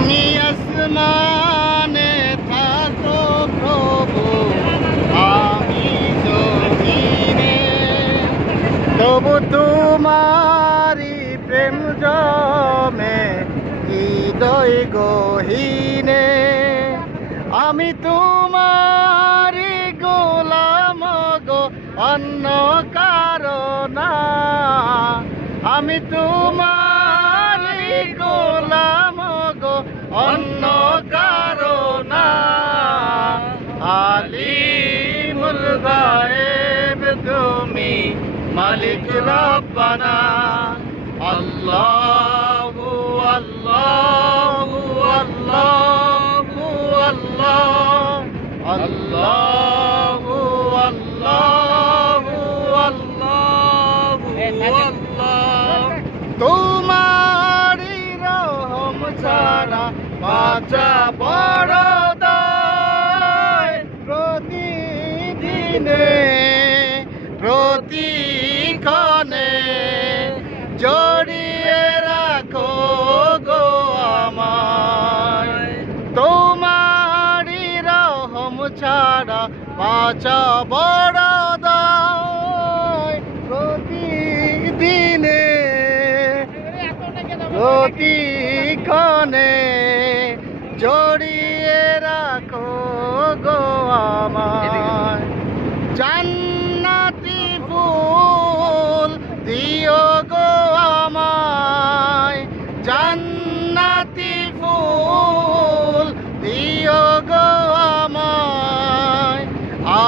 তুমি আসমানে থাকো প্রভু, আমি জমিনে, তবু তোমারি প্রেম জমে হৃদয় গহীনে। আমি তোমারি গোলাম গো, অন্য কারো না। আমি তোমারি গোলাম গো, অন্য কারো না। আলিমুল গায়েব তুমি, মালিক রব্বানা। আল্লাহু আল্লাহু আল্লাহু আল্লাহ, আল্লাহু আল্লাহু আল্লাহু আল্লাহ। তোমারি রহম ছাড়া বাঁচা বড় দায়। প্রতিদিনে প্রতিক্ষণে জড়িয়ে রাখো গো আমায়। তোমারি রহম ছাড়া বাঁচা বড় দায়। প্রতিদিনে প্রতিক্ষণে জড়িয়ে রাখো গো আমায়। জান্নাতি ফুল দিও গো আমায়, জান্নাতি ফুল দিও গো আমায়।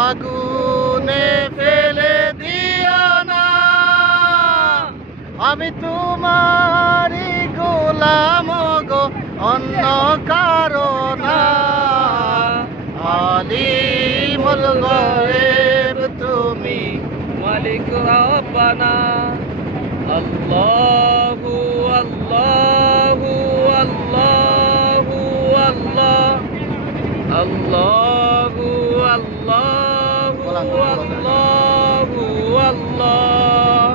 আগুনে ফেলে দিও না, আমি তোমারি গোলাম গো, অন্য কারো না। আলিমুল গায়েব তুমি, মালিক রব্বানা। আল্লাহু আল্লাহু আল্লাহু আল্লাহ, আল্লাহু আল্লাহু আল্লাহু আল্লাহ।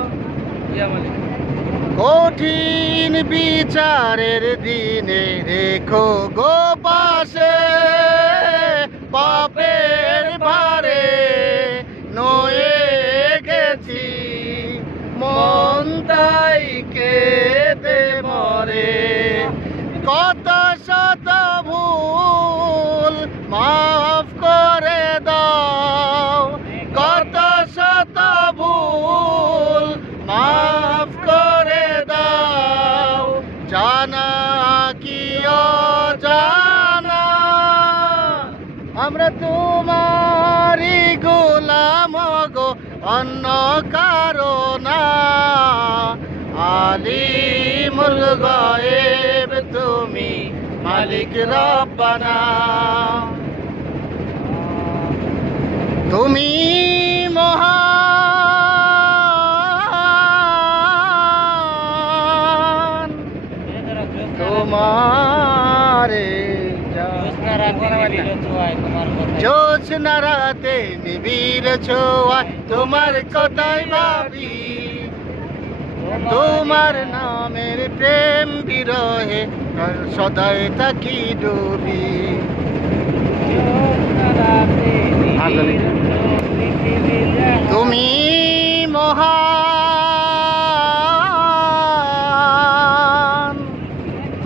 ইয়া মালিক। কঠিন বিচারের দিনে রেখো গো পাশে, পাপের ভারে নয়ে গেছি মন তাই কেঁদে মরে। কত শত ভুল মাফ করে দাও, কত শত ভুল মাফ করে দাও। জানা কি অজানা, আমরা তোমারি গোলাম গো, অন্য কারো না। আলিমুল গায়েব তুমি, মালিক রব্বানা। তুমি মহান, তোমারে জোছনা রাতে নিবিড় ছোঁয়ায় তোমার কথাই ভাবি। তোমার নামের প্রেম বিরহে সদাই থাকি ডুবি। তুমি মহান,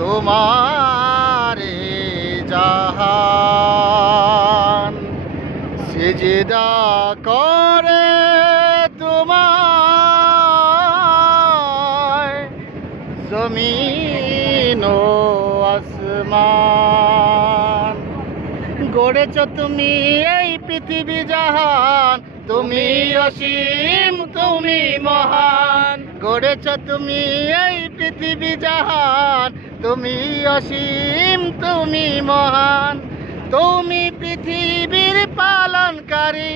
তোমারে জাহান সিজদা করে তোমায়, জমিন ও আসমান। গড়েছ তুমি এই পৃথিবী জাহান, তুমি অসীম তুমি মহান। গড়েছ তুমি এই পৃথিবী জাহান, তুমি অসীম তুমি মহান। তুমি পৃথিবীর পালনকারী,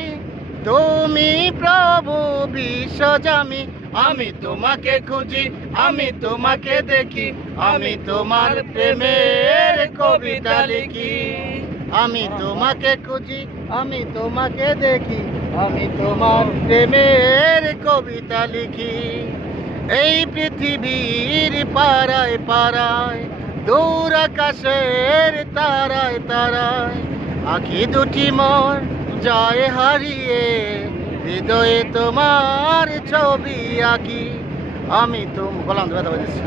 তুমি প্রভু বিশ্বজামি। আমি তোমাকে খুঁজি, আমি তোমাকে দেখি, আমি তোমার প্রেমের কবিতা লিখি। আমি তোমাকে খুঁজি, আমি তোমাকে দেখি, আমি তোমার প্রেমের কবিতা লিখি। এই পৃথিবীর পাড়ায় পাড়ায় দূর আকাশের তারায় তারায় আঁখি দুটি মোর যায় হারিয়ে, হৃদয়ে তোমার ছবি আঁকি আমি। বললাম তো ব্যথা হয়েছে।